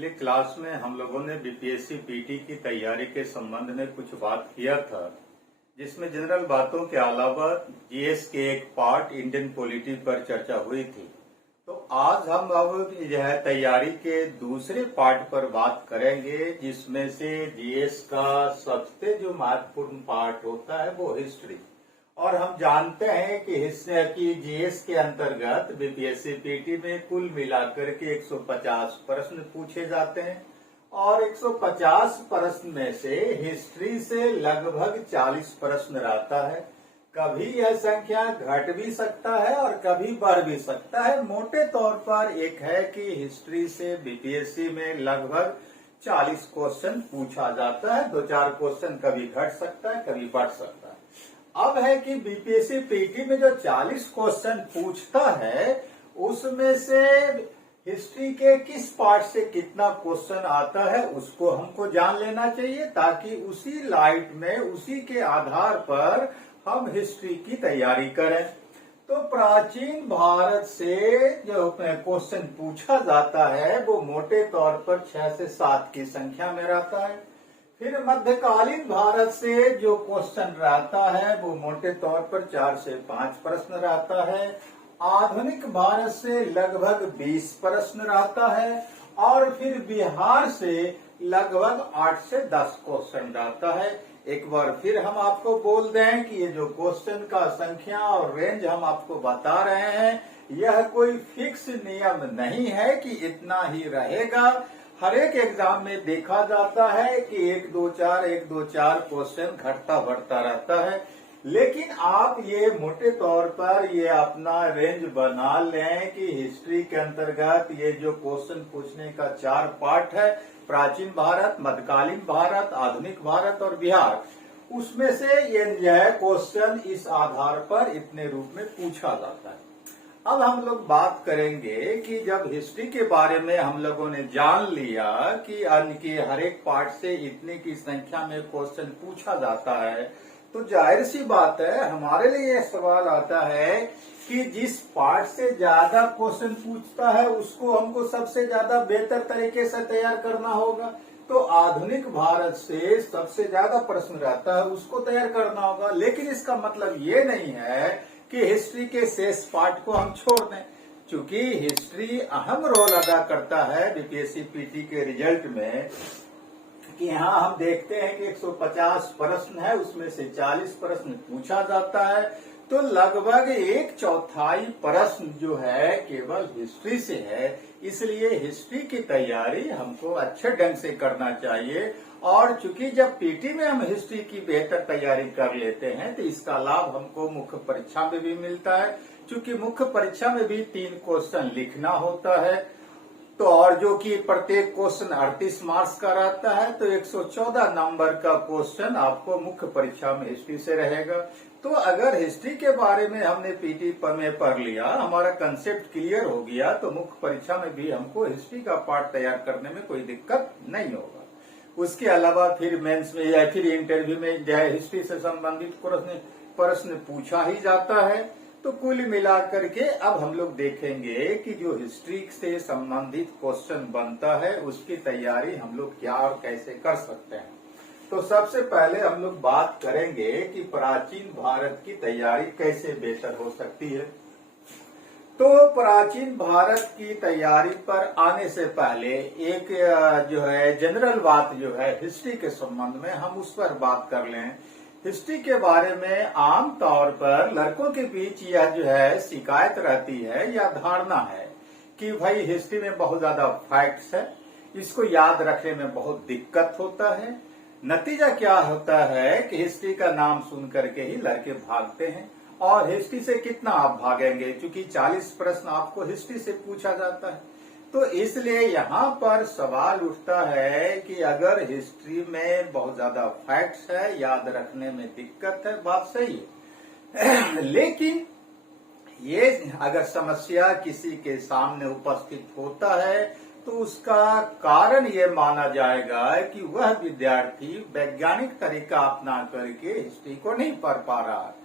पिछली क्लास में हम लोगों ने बीपीएससी पीटी की तैयारी के संबंध में कुछ बात किया था, जिसमें जनरल बातों के अलावा जीएस के एक पार्ट इंडियन पॉलिटी पर चर्चा हुई थी। तो आज हम अब यह तैयारी के दूसरे पार्ट पर बात करेंगे, जिसमें से जीएस का सबसे जो महत्वपूर्ण पार्ट होता है वो हिस्ट्री। और हम जानते हैं कि जीएस के अंतर्गत बीपीएससी पीटी में कुल मिलाकर के 150 प्रश्न पूछे जाते हैं और 150 प्रश्न में से हिस्ट्री से लगभग 40 प्रश्न रहता है। कभी यह संख्या घट भी सकता है और कभी बढ़ भी सकता है। मोटे तौर पर एक है कि हिस्ट्री से बीपीएससी में लगभग 40 क्वेश्चन पूछा जाता है। 2-4 क्वेश्चन कभी घट सकता है, कभी बढ़ सकता है। अब है कि बीपीएससी पीटी में जो 40 क्वेश्चन पूछता है, उसमें से हिस्ट्री के किस पार्ट से कितना क्वेश्चन आता है उसको हमको जान लेना चाहिए, ताकि उसी लाइट में उसी के आधार पर हम हिस्ट्री की तैयारी करें। तो प्राचीन भारत से जो क्वेश्चन पूछा जाता है वो मोटे तौर पर 6 से 7 की संख्या में रहता है। फिर मध्यकालीन भारत से जो क्वेश्चन रहता है वो मोटे तौर पर 4 से 5 प्रश्न रहता है। आधुनिक भारत से लगभग 20 प्रश्न रहता है और फिर बिहार से लगभग 8 से 10 क्वेश्चन रहता है। एक बार फिर हम आपको बोल दें कि ये जो क्वेश्चन का संख्या और रेंज हम आपको बता रहे हैं, यह कोई फिक्स नियम नहीं है कि इतना ही रहेगा। हर एक एग्जाम में देखा जाता है कि 1-2-4 क्वेश्चन घटता बढ़ता रहता है। लेकिन आप ये मोटे तौर पर ये अपना रेंज बना लें कि हिस्ट्री के अंतर्गत ये जो क्वेश्चन पूछने का 4 पार्ट है, प्राचीन भारत, मध्यकालीन भारत, आधुनिक भारत और बिहार, उसमें से यह क्वेश्चन इस आधार पर इतने रूप में पूछा जाता है। अब हम लोग बात करेंगे कि जब हिस्ट्री के बारे में हम लोगों ने जान लिया कि हर एक पार्ट से इतने की संख्या में क्वेश्चन पूछा जाता है, तो जाहिर सी बात है हमारे लिए यह सवाल आता है कि जिस पार्ट से ज्यादा क्वेश्चन पूछता है उसको हमको सबसे ज्यादा बेहतर तरीके से तैयार करना होगा। तो आधुनिक भारत से सबसे ज्यादा प्रश्न रहता है, उसको तैयार करना होगा। लेकिन इसका मतलब ये नहीं है कि हिस्ट्री के शेष पार्ट को हम छोड़ दें, क्योंकि हिस्ट्री अहम रोल अदा करता है बीपीएससी पीटी के रिजल्ट में। कि यहाँ हम देखते हैं कि 150 प्रश्न है, उसमें से 40 प्रश्न पूछा जाता है, तो लगभग 1/4 प्रश्न जो है केवल हिस्ट्री से है। इसलिए हिस्ट्री की तैयारी हमको अच्छे ढंग से करना चाहिए। और चूंकि जब पीटी में हम हिस्ट्री की बेहतर तैयारी कर लेते हैं तो इसका लाभ हमको मुख्य परीक्षा में भी मिलता है। चूंकि मुख्य परीक्षा में भी 3 क्वेश्चन लिखना होता है, तो और जो कि प्रत्येक क्वेश्चन 38 मार्क्स का रहता है, तो 114 नंबर का क्वेश्चन आपको मुख्य परीक्षा में हिस्ट्री से रहेगा। तो अगर हिस्ट्री के बारे में हमने पीटी में पढ़ लिया, हमारा कंसेप्ट क्लियर हो गया, तो मुख्य परीक्षा में भी हमको हिस्ट्री का पार्ट तैयार करने में कोई दिक्कत नहीं होगा। उसके अलावा फिर मेंस में या फिर इंटरव्यू में जो है हिस्ट्री से संबंधित प्रश्न पूछा ही जाता है। तो कुल मिलाकर के अब हम लोग देखेंगे कि जो हिस्ट्री से संबंधित क्वेश्चन बनता है उसकी तैयारी हम लोग क्या और कैसे कर सकते हैं। तो सबसे पहले हम लोग बात करेंगे कि प्राचीन भारत की तैयारी कैसे बेहतर हो सकती है। तो प्राचीन भारत की तैयारी पर आने से पहले एक जो है जनरल बात जो है हिस्ट्री के संबंध में हम उस पर बात कर लें। हिस्ट्री के बारे में आम तौर पर लड़कों के बीच यह जो है शिकायत रहती है या धारणा है कि भाई हिस्ट्री में बहुत ज्यादा फैक्ट्स है, इसको याद रखने में बहुत दिक्कत होता है। नतीजा क्या होता है कि हिस्ट्री का नाम सुन करके ही लड़के भागते हैं। और हिस्ट्री से कितना आप भागेंगे, क्योंकि 40 प्रश्न आपको हिस्ट्री से पूछा जाता है। तो इसलिए यहाँ पर सवाल उठता है कि अगर हिस्ट्री में बहुत ज्यादा फैक्ट्स है, याद रखने में दिक्कत है, बात सही है। लेकिन ये अगर समस्या किसी के सामने उपस्थित होता है तो उसका कारण ये माना जाएगा कि वह विद्यार्थी वैज्ञानिक तरीका अपना करके हिस्ट्री को नहीं पढ़ पा रहा है।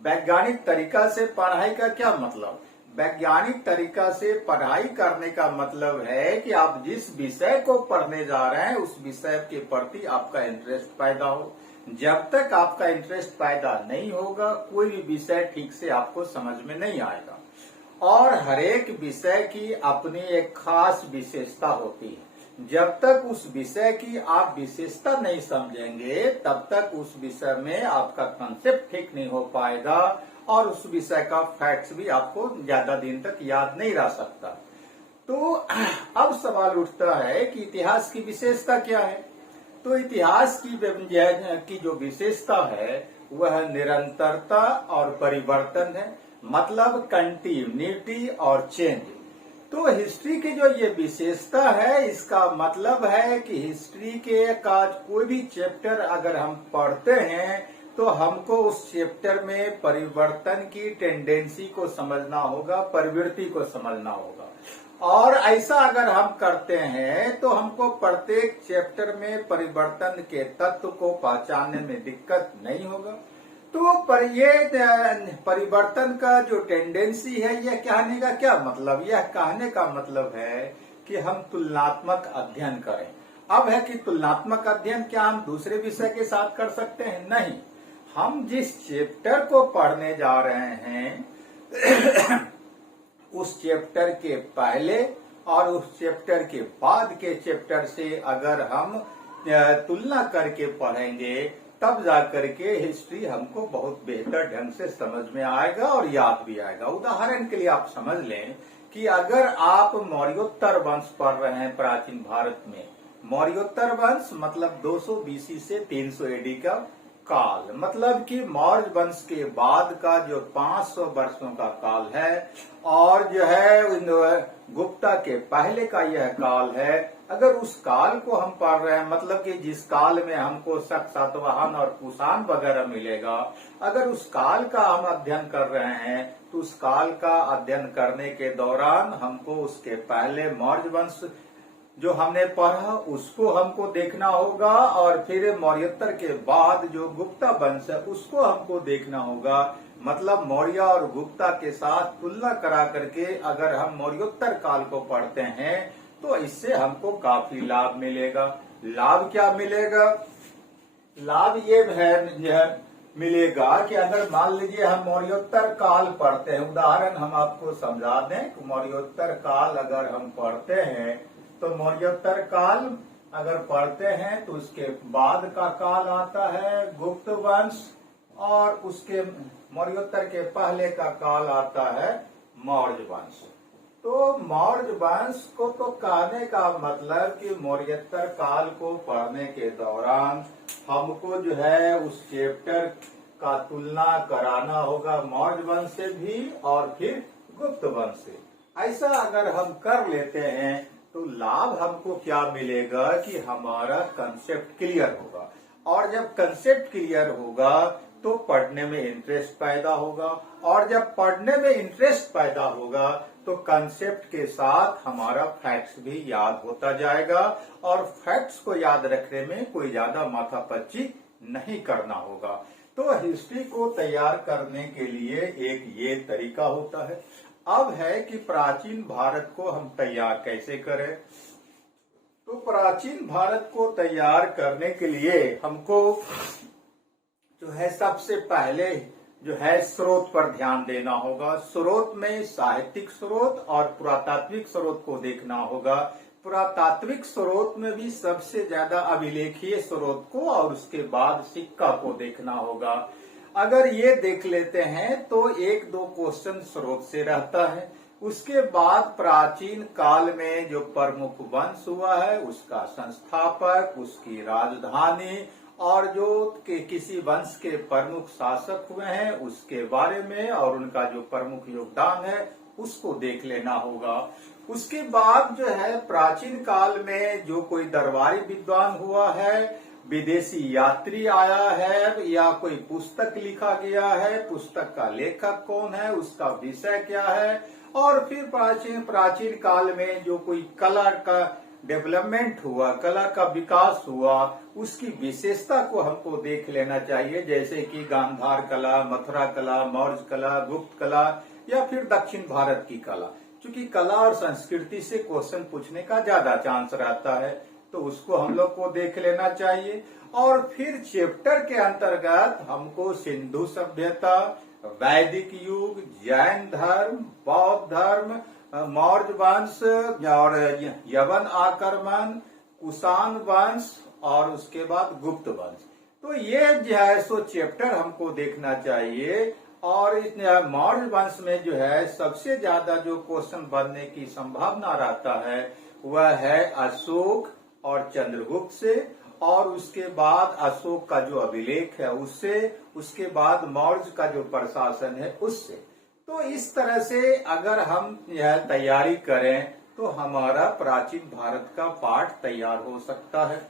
वैज्ञानिक तरीका से पढ़ाई का क्या मतलब? वैज्ञानिक तरीका से पढ़ाई करने का मतलब है कि आप जिस विषय को पढ़ने जा रहे हैं उस विषय के प्रति आपका इंटरेस्ट पैदा हो। जब तक आपका इंटरेस्ट पैदा नहीं होगा कोई भी विषय ठीक से आपको समझ में नहीं आएगा। और हर एक विषय की अपनी एक खास विशेषता होती है। जब तक उस विषय की आप विशेषता नहीं समझेंगे तब तक उस विषय में आपका कंसेप्ट ठीक नहीं हो पाएगा और उस विषय का फैक्ट्स भी आपको ज्यादा दिन तक याद नहीं रह सकता। तो अब सवाल उठता है कि इतिहास की विशेषता क्या है। तो इतिहास की जो विशेषता है वह निरंतरता और परिवर्तन है, मतलब कंटिन्यूटी और चेंज। तो हिस्ट्री की जो ये विशेषता है इसका मतलब है कि हिस्ट्री के का कोई भी चैप्टर अगर हम पढ़ते हैं तो हमको उस चैप्टर में परिवर्तन की टेंडेंसी को समझना होगा, प्रवृत्ति को समझना होगा। और ऐसा अगर हम करते हैं तो हमको प्रत्येक चैप्टर में परिवर्तन के तत्व को पहचानने में दिक्कत नहीं होगा। तो पर ये परिवर्तन का जो टेंडेंसी है यह कहने का क्या मतलब, यह कहने का मतलब है कि हम तुलनात्मक अध्ययन करें। अब है कि तुलनात्मक अध्ययन क्या हम दूसरे विषय के साथ कर सकते हैं? नहीं, हम जिस चैप्टर को पढ़ने जा रहे हैं उस चैप्टर के पहले और उस चैप्टर के बाद के चैप्टर से अगर हम तुलना करके पढ़ेंगे तब जाकर के हिस्ट्री हमको बहुत बेहतर ढंग से समझ में आएगा और याद भी आएगा। उदाहरण के लिए आप समझ लें कि अगर आप मौर्योत्तर वंश पढ़ रहे हैं प्राचीन भारत में, मौर्योत्तर वंश मतलब 200 बीसी से 300 एडी का काल, मतलब कि मौर्य वंश के बाद का जो 500 वर्षों का काल है और जो है गुप्ता के पहले का यह काल है। अगर उस काल को हम पढ़ रहे हैं, मतलब कि जिस काल में हमको शक, सातवाहन और कुषाण वगैरह मिलेगा, अगर उस काल का हम अध्ययन कर रहे हैं तो उस काल का अध्ययन करने के दौरान हमको उसके पहले मौर्य वंश जो हमने पढ़ा उसको हमको देखना होगा और फिर मौर्योत्तर के बाद जो गुप्ता वंश है उसको हमको देखना होगा। मतलब मौर्य और गुप्ता के साथ तुलना करा करके अगर हम मौर्योत्तर काल को पढ़ते हैं तो इससे हमको काफी लाभ मिलेगा। लाभ क्या मिलेगा? लाभ ये है मिलेगा कि अगर मान लीजिए हम मौर्योत्तर काल पढ़ते हैं, उदाहरण हम आपको समझा दें कि मौर्योत्तर काल अगर हम पढ़ते हैं तो मौर्योत्तर काल अगर पढ़ते हैं तो उसके बाद का काल आता है गुप्त वंश और उसके मौर्योत्तर के पहले का काल आता है मौर्य वंश। तो मौर्य वंश को तो कहने का मतलब कि मौर्योत्तर काल को पढ़ने के दौरान हमको जो है उस चैप्टर का तुलना कराना होगा मौर्य वंश से भी और फिर गुप्त वंश से। ऐसा अगर हम कर लेते हैं तो लाभ हमको क्या मिलेगा कि हमारा कंसेप्ट क्लियर होगा और जब कंसेप्ट क्लियर होगा तो पढ़ने में इंटरेस्ट पैदा होगा और जब पढ़ने में इंटरेस्ट पैदा होगा तो कंसेप्ट के साथ हमारा फैक्ट्स भी याद होता जाएगा और फैक्ट्स को याद रखने में कोई ज्यादा माथापच्ची नहीं करना होगा। तो हिस्ट्री को तैयार करने के लिए एक ये तरीका होता है। अब है कि प्राचीन भारत को हम तैयार कैसे करें। तो प्राचीन भारत को तैयार करने के लिए हमको जो है सबसे पहले जो है स्रोत पर ध्यान देना होगा। स्रोत में साहित्यिक स्रोत और पुरातात्विक स्रोत को देखना होगा। पुरातात्विक स्रोत में भी सबसे ज्यादा अभिलेखीय स्रोत को और उसके बाद सिक्का को देखना होगा। अगर ये देख लेते हैं तो एक दो क्वेश्चन स्रोत से रहता है। उसके बाद प्राचीन काल में जो प्रमुख वंश हुआ है उसका संस्थापक, उसकी राजधानी और जो किसी वंश के प्रमुख शासक हुए हैं उसके बारे में और उनका जो प्रमुख योगदान है उसको देख लेना होगा। उसके बाद जो है प्राचीन काल में जो कोई दरबारी विद्वान हुआ है, विदेशी यात्री आया है या कोई पुस्तक लिखा गया है, पुस्तक का लेखक कौन है, उसका विषय क्या है और फिर प्राचीन काल में जो कोई कला का डेवलपमेंट हुआ, कला का विकास हुआ, उसकी विशेषता को हमको देख लेना चाहिए, जैसे कि गांधार कला, मथुरा कला, मौर्य कला, गुप्त कला या फिर दक्षिण भारत की कला। क्योंकि कला और संस्कृति से क्वेश्चन पूछने का ज्यादा चांस रहता है, तो उसको हम लोग को देख लेना चाहिए। और फिर चैप्टर के अंतर्गत हमको सिंधु सभ्यता, वैदिक युग, जैन धर्म, बौद्ध धर्म, मौर्य वंश और यवन आक्रमण, कुषाण वंश और उसके बाद गुप्त वंश, तो ये जो है सो चैप्टर हमको देखना चाहिए। और मौर्य वंश में जो है सबसे ज्यादा जो क्वेश्चन बनने की संभावना रहता है वह है अशोक और चंद्रगुप्त से, और उसके बाद अशोक का जो अभिलेख है उससे, उसके बाद मौर्य का जो प्रशासन है उससे। तो इस तरह से अगर हम यह तैयारी करें तो हमारा प्राचीन भारत का पाठ तैयार हो सकता है।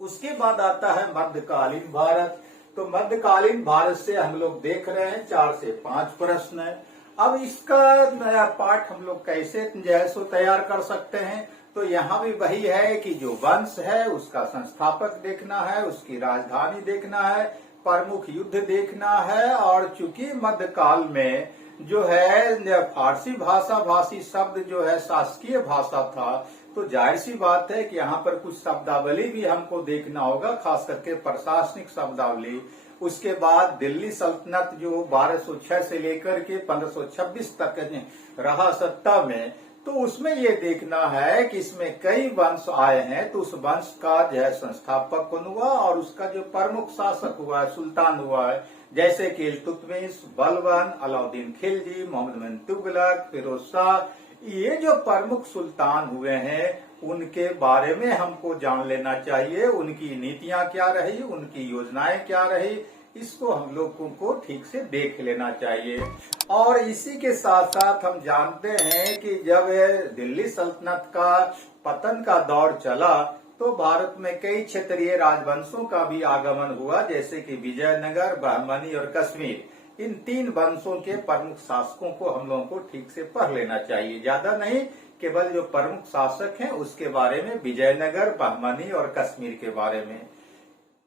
उसके बाद आता है मध्यकालीन भारत। तो मध्यकालीन भारत से हम लोग देख रहे हैं 4 से 5 प्रश्न है। अब इसका नया पाठ हम लोग कैसे जैसो तैयार कर सकते हैं, तो यहाँ भी वही है कि जो वंश है उसका संस्थापक देखना है, उसकी राजधानी देखना है, प्रमुख युद्ध देखना है। और चूंकि मध्यकाल में जो है फारसी भाषा भाषी शब्द जो है शासकीय भाषा था, तो जाहिर सी बात है कि यहाँ पर कुछ शब्दावली भी हमको देखना होगा, खास करके प्रशासनिक शब्दावली। उसके बाद दिल्ली सल्तनत जो 1206 से लेकर के 1526 तक रहा सत्ता में, तो उसमें ये देखना है कि इसमें कई वंश आए हैं, तो उस वंश का जो है संस्थापक कौन हुआ और उसका जो प्रमुख शासक हुआ है, सुल्तान हुआ है, जैसे कि इल्तुतमिश, बलबन, अलाउद्दीन खिलजी, मोहम्मद बिन तुगलक, फिरोज शाह, ये जो प्रमुख सुल्तान हुए हैं उनके बारे में हमको जान लेना चाहिए। उनकी नीतियां क्या रही, उनकी योजनाएं क्या रही, इसको हम लोगों को ठीक से देख लेना चाहिए। और इसी के साथ साथ हम जानते हैं कि जब दिल्ली सल्तनत का पतन का दौर चला तो भारत में कई क्षेत्रीय राजवंशों का भी आगमन हुआ, जैसे कि विजयनगर, बहमनी और कश्मीर। इन 3 वंशों के प्रमुख शासकों को हम लोगों को ठीक से पढ़ लेना चाहिए, ज्यादा नहीं, केवल जो प्रमुख शासक हैं उसके बारे में, विजयनगर, बहमनी और कश्मीर के बारे में।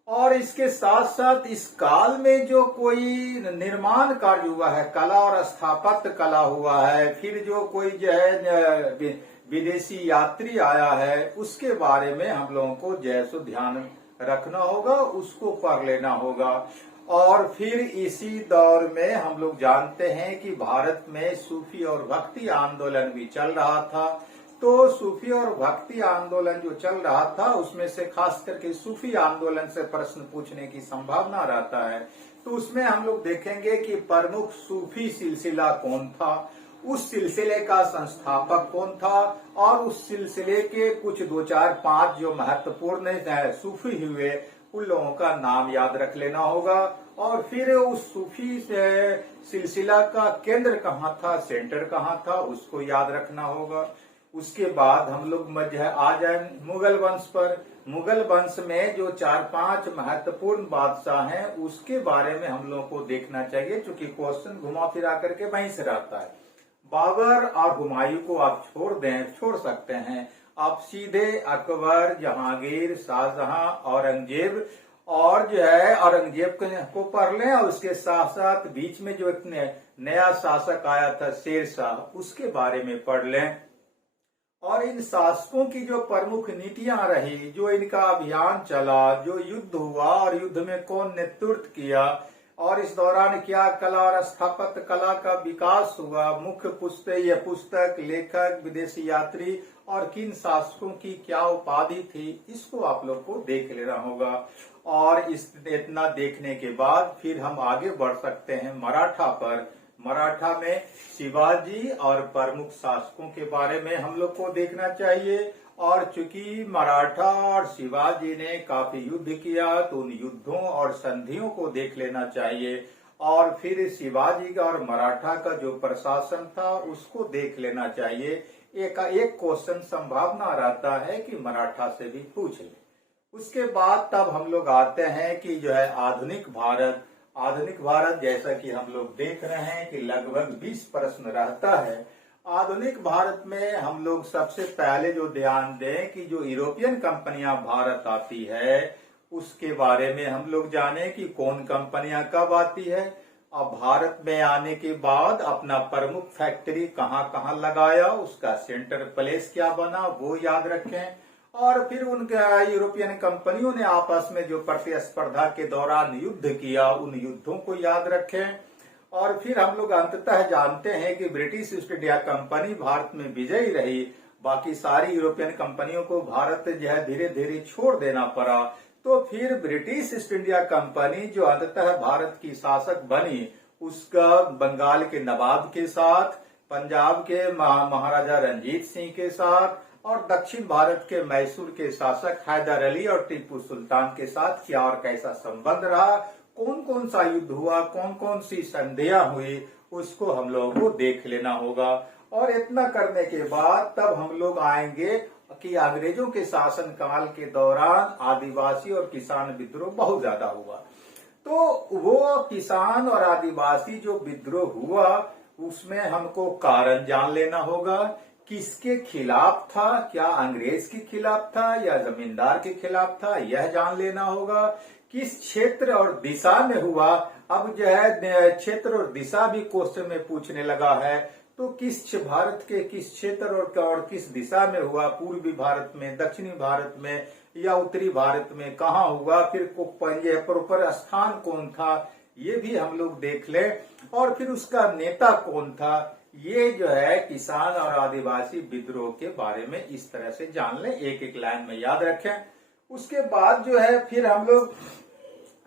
और इसके साथ साथ इस काल में जो कोई निर्माण कार्य हुआ है, कला और स्थापत्य कला हुआ है, फिर जो कोई जो है विदेशी यात्री आया है, उसके बारे में हम लोगों को जैसो ध्यान रखना होगा, उसको पढ़ लेना होगा। और फिर इसी दौर में हम लोग जानते हैं कि भारत में सूफी और भक्ति आंदोलन भी चल रहा था। तो सूफी और भक्ति आंदोलन जो चल रहा था उसमें से खास करके सूफी आंदोलन से प्रश्न पूछने की संभावना रहता है। तो उसमें हम लोग देखेंगे कि प्रमुख सूफी सिलसिला कौन था, उस सिलसिले का संस्थापक कौन था, और उस सिलसिले के कुछ 2, 4, 5 जो महत्वपूर्ण सूफी हुए उन लोगों का नाम याद रख लेना होगा। और फिर उस सूफी सिलसिला का केंद्र कहाँ था, सेंटर कहाँ था, उसको याद रखना होगा। उसके बाद हम लोग आ जाए मुगल वंश पर। मुगल वंश में जो 4-5 महत्वपूर्ण बादशाह हैं उसके बारे में हम लोगों को देखना चाहिए, क्योंकि क्वेश्चन घुमा फिरा करके वहीं से रहता है। बाबर और हुमायूं को आप छोड़ सकते हैं, आप सीधे अकबर, जहांगीर, शाहजहां, औरंगजेब और जो है औरंगजेब को पढ़ लें। और उसके साथ साथ बीच में जो एक नया शासक आया था शेर शाह, उसके बारे में पढ़ लें। और इन शासकों की जो प्रमुख नीतियां रही, जो इनका अभियान चला, जो युद्ध हुआ और युद्ध में कौन नेतृत्व किया, और इस दौरान क्या कला और स्थापत्य कला का विकास हुआ, मुख्य पुस्तक, लेखक, विदेशी यात्री और किन शासकों की क्या उपाधि थी, इसको आप लोग को देख लेना होगा। और इतना देखने के बाद फिर हम आगे बढ़ सकते हैं मराठा पर। मराठा में शिवाजी और प्रमुख शासकों के बारे में हम लोग को देखना चाहिए। और चूंकि मराठा और शिवाजी ने काफी युद्ध किया, तो उन युद्धों और संधियों को देख लेना चाहिए। और फिर शिवाजी का और मराठा का जो प्रशासन था उसको देख लेना चाहिए। एक क्वेश्चन संभावना रहता है कि मराठा से भी पूछ ले। उसके बाद तब हम लोग आते हैं कि जो है आधुनिक भारत जैसा कि हम लोग देख रहे हैं कि लगभग 20 प्रश्न रहता है। आधुनिक भारत में हम लोग सबसे पहले जो ध्यान दें कि जो यूरोपियन कंपनियां भारत आती है उसके बारे में हम लोग जाने कि कौन कंपनियां कब आती है। अब भारत में आने के बाद अपना प्रमुख फैक्ट्री कहाँ कहाँ लगाया, उसका सेंटर प्लेस क्या बना वो याद रखें। और फिर उनके यूरोपियन कंपनियों ने आपस में जो प्रतिस्पर्धा के दौरान युद्ध किया उन युद्धों को याद रखें। और फिर हम लोग अंततः जानते हैं कि British east India company Bharat में विजयी रही, बाकी सारी यूरोपियन कंपनियों को भारत जो है धीरे धीरे छोड़ देना पड़ा। तो फिर ब्रिटिश ईस्ट इंडिया कंपनी जो अंततः भारत की शासक बनी, उसका बंगाल के नवाब के साथ, पंजाब के महाराजा रंजीत सिंह के साथ और दक्षिण भारत के मैसूर के शासक हैदर अली और टीपू सुल्तान के साथ क्या और कैसा संबंध रहा, कौन कौन सा युद्ध हुआ, कौन कौन सी संधियां हुई, उसको हम लोगों को देख लेना होगा। और इतना करने के बाद तब हम लोग आएंगे कि अंग्रेजों के शासन काल के दौरान आदिवासी और किसान विद्रोह बहुत ज्यादा हुआ। तो वो किसान और आदिवासी जो विद्रोह हुआ उसमें हमको कारण जान लेना होगा, किसके खिलाफ था, क्या अंग्रेज के खिलाफ था या जमींदार के खिलाफ था, यह जान लेना होगा। किस क्षेत्र और दिशा में हुआ, अब जो है क्षेत्र और दिशा भी क्वेश्चन में पूछने लगा है, तो किस भारत के किस क्षेत्र और किस दिशा में हुआ, पूर्वी भारत में, दक्षिणी भारत में या उत्तरी भारत में कहाँ हुआ, फिर प्रॉपर स्थान कौन था, ये भी हम लोग देख लें। और फिर उसका नेता कौन था, ये जो है किसान और आदिवासी विद्रोह के बारे में इस तरह से जान लें, एक एक लाइन में याद रखें। उसके बाद जो है फिर हम लोग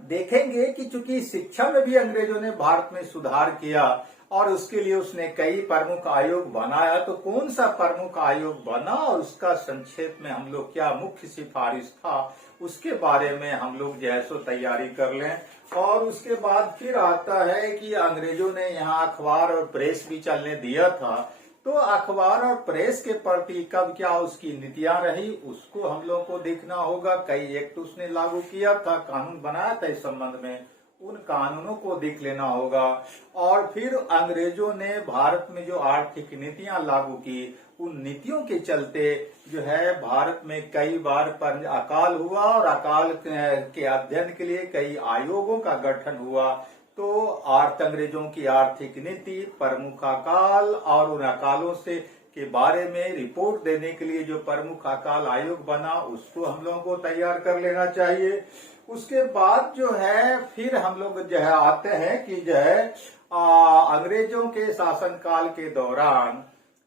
देखेंगे कि चूंकि शिक्षा में भी अंग्रेजों ने भारत में सुधार किया और उसके लिए उसने कई प्रमुख आयोग बनाया, तो कौन सा प्रमुख आयोग बना और उसका संक्षेप में हम लोग क्या मुख्य सिफारिश था, उसके बारे में हम लोग जैसो तैयारी कर लें। और उसके बाद फिर आता है कि अंग्रेजों ने यहाँ अखबार और प्रेस भी चलने दिया था, तो अखबार और प्रेस के प्रति कब क्या उसकी नीतियां रही, उसको हम लोग को देखना होगा। कई एक्ट उसने लागू किया था, कानून बनाया था इस संबंध में, उन कानूनों को देख लेना होगा। और फिर अंग्रेजों ने भारत में जो आर्थिक नीतियां लागू की, उन नीतियों के चलते जो है भारत में कई बार अकाल हुआ और अकाल के अध्ययन के लिए कई आयोगों का गठन हुआ। तो अंग्रेजों की आर्थिक नीति, प्रमुख अकाल और उन अकालों से के बारे में रिपोर्ट देने के लिए जो प्रमुख अकाल आयोग बना, उसको हम लोगों को तैयार कर लेना चाहिए। उसके बाद जो है फिर हम लोग जो है आते हैं कि जो है अंग्रेजों के शासनकाल के दौरान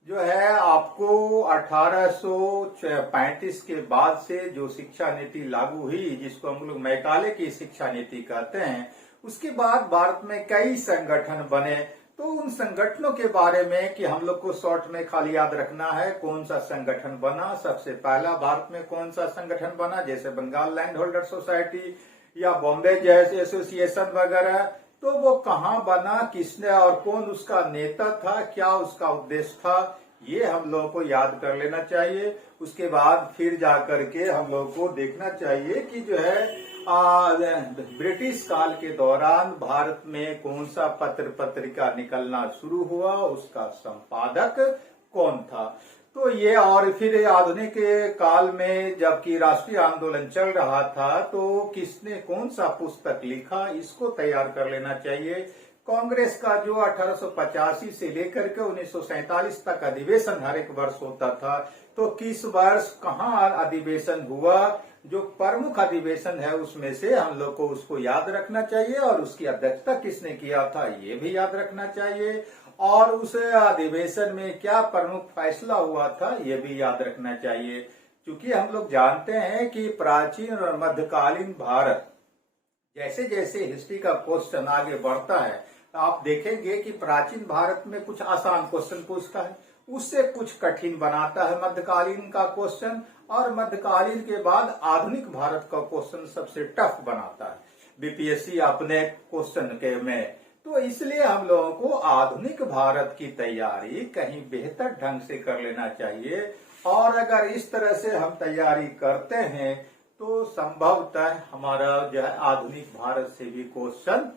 जो है आपको 1835 के बाद से जो शिक्षा नीति लागू हुई, जिसको हम लोग मैकाले की शिक्षा नीति कहते हैं, उसके बाद भारत में कई संगठन बने। तो उन संगठनों के बारे में कि हम लोग को शॉर्ट में खाली याद रखना है कौन सा संगठन बना। सबसे पहला भारत में कौन सा संगठन बना, जैसे बंगाल लैंड होल्डर सोसाइटी या बॉम्बे जैस एसोसिएशन वगैरह, तो वो कहाँ बना, किसने और कौन उसका नेता था, क्या उसका उद्देश्य था, ये हम लोगों को याद कर लेना चाहिए। उसके बाद फिर जाकर के हम लोगों को देखना चाहिए कि जो है ब्रिटिश काल के दौरान भारत में कौन सा पत्र पत्रिका निकलना शुरू हुआ, उसका संपादक कौन था। तो ये और फिर आधुनिक काल में जबकि राष्ट्रीय आंदोलन चल रहा था, तो किसने कौन सा पुस्तक लिखा, इसको तैयार कर लेना चाहिए। कांग्रेस का जो 1885 से लेकर के 1947 तक अधिवेशन हर एक वर्ष होता था, तो किस वर्ष कहाँ अधिवेशन हुआ, जो प्रमुख अधिवेशन है उसमें से हम लोग को उसको याद रखना चाहिए। और उसकी अध्यक्षता किसने किया था, ये भी याद रखना चाहिए। और उस अधिवेशन में क्या प्रमुख फैसला हुआ था, ये भी याद रखना चाहिए। क्योंकि हम लोग जानते हैं कि प्राचीन और मध्यकालीन भारत, जैसे जैसे हिस्ट्री का क्वेश्चन आगे बढ़ता है, आप देखेंगे कि प्राचीन भारत में कुछ आसान क्वेश्चन पूछता है, उससे कुछ कठिन बनाता है मध्यकालीन का क्वेश्चन, और मध्यकालीन के बाद आधुनिक भारत का क्वेश्चन सबसे टफ बनाता है बीपीएससी अपने क्वेश्चन के में। तो इसलिए हम लोगों को आधुनिक भारत की तैयारी कहीं बेहतर ढंग से कर लेना चाहिए। और अगर इस तरह से हम तैयारी करते हैं तो संभवतः हमारा जो है आधुनिक भारत से भी क्वेश्चन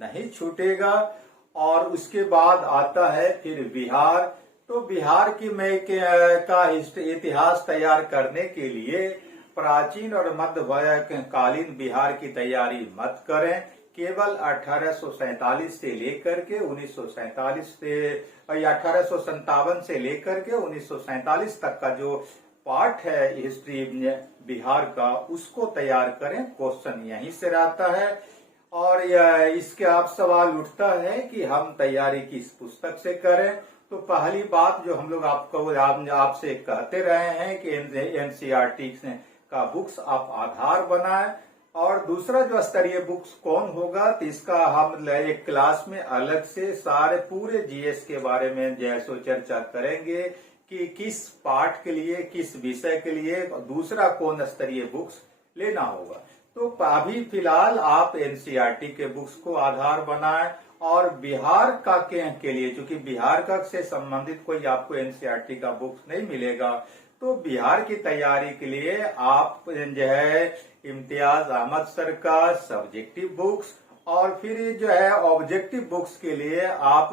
नहीं छूटेगा। और उसके बाद आता है फिर बिहार। तो बिहार की का इतिहास तैयार करने के लिए प्राचीन और मध्यकालीन बिहार की तैयारी मत करें। केवल 1847 से लेकर के 1947 से या 1857 से लेकर के 1947 तक का जो पार्ट है हिस्ट्री बिहार का, उसको तैयार करें। क्वेश्चन यहीं से रहता है। और इसके आप सवाल उठता है कि हम तैयारी किस पुस्तक से करें। तो पहली बात जो हम लोग आपसे कहते रहे हैं कि एनसीईआरटी का बुक्स आप आधार बनाएं। और दूसरा जो स्तरीय बुक्स कौन होगा, तो इसका हम एक क्लास में अलग से सारे पूरे जीएस के बारे में जैसो चर्चा करेंगे कि किस पाठ के लिए, किस विषय के लिए दूसरा कौन स्तरीय बुक्स लेना होगा। तो अभी फिलहाल आप एनसीईआरटी के बुक्स को आधार बनाएं। और बिहार का के लिए, चूंकि बिहार का से संबंधित कोई आपको एनसीईआरटी का बुक्स नहीं मिलेगा, तो बिहार की तैयारी के लिए आप जो है इम्तियाज अहमद सर का सब्जेक्टिव बुक्स, और फिर जो है ऑब्जेक्टिव बुक्स के लिए आप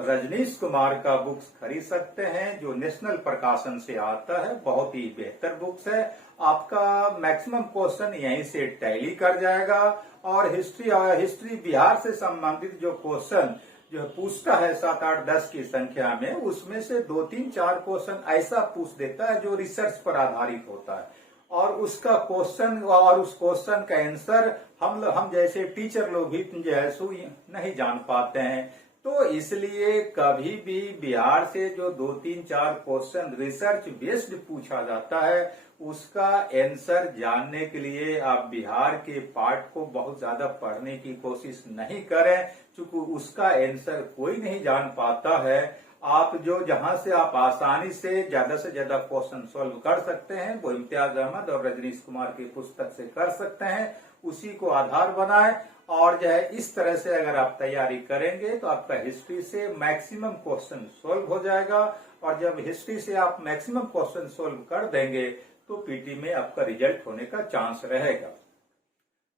रजनीश कुमार का बुक्स खरीद सकते हैं, जो नेशनल प्रकाशन से आता है। बहुत ही बेहतर बुक्स है। आपका मैक्सिमम क्वेश्चन यहीं से टैली कर जाएगा। और हिस्ट्री बिहार से संबंधित जो क्वेश्चन जो पूछता है 7, 8, 10 की संख्या में, उसमें से 2, 3, 4 क्वेश्चन ऐसा पूछ देता है जो रिसर्च पर आधारित होता है। और उसका क्वेश्चन और उस क्वेश्चन का आंसर हम जैसे टीचर लोग भी जो है सो नहीं जान पाते हैं। तो इसलिए कभी भी बिहार से जो 2, 3, 4 क्वेश्चन रिसर्च बेस्ड पूछा जाता है, उसका आंसर जानने के लिए आप बिहार के पार्ट को बहुत ज्यादा पढ़ने की कोशिश नहीं करें, क्योंकि उसका आंसर कोई नहीं जान पाता है। आप जो जहां से आप आसानी से ज्यादा क्वेश्चन सॉल्व कर सकते हैं, वो इम्तियाज अहमद और रजनीश कुमार की पुस्तक से कर सकते हैं। उसी को आधार बनाएं। और जो है इस तरह से अगर आप तैयारी करेंगे तो आपका हिस्ट्री से मैक्सिमम क्वेश्चन सॉल्व हो जाएगा। और जब हिस्ट्री से आप मैक्सिमम क्वेश्चन सॉल्व कर देंगे तो पीटी में आपका रिजल्ट होने का चांस रहेगा।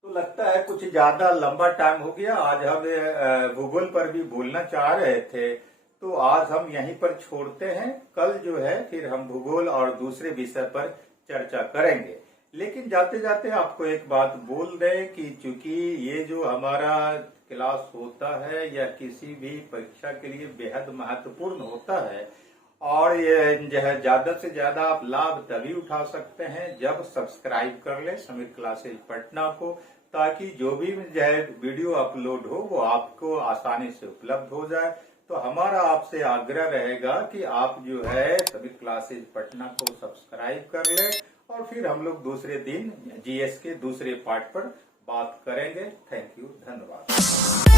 तो लगता है कुछ ज्यादा लंबा टाइम हो गया। आज हम भूगोल पर भी बोलना चाह रहे थे, तो आज हम यहीं पर छोड़ते हैं। कल जो है फिर हम भूगोल और दूसरे विषय पर चर्चा करेंगे। लेकिन जाते जाते आपको एक बात बोल दें कि चूंकि ये जो हमारा क्लास होता है या किसी भी परीक्षा के लिए बेहद महत्वपूर्ण होता है, और ये जो है ज्यादा से ज्यादा आप लाभ तभी उठा सकते हैं जब सब्सक्राइब कर ले समीर क्लासेज पटना को, ताकि जो भी जो है वीडियो अपलोड हो वो आपको आसानी से उपलब्ध हो जाए। तो हमारा आपसे आग्रह रहेगा कि आप जो है समीर क्लासेज पटना को सब्सक्राइब कर ले। और फिर हम लोग दूसरे दिन जीएस के दूसरे पार्ट पर बात करेंगे। थैंक यू, धन्यवाद।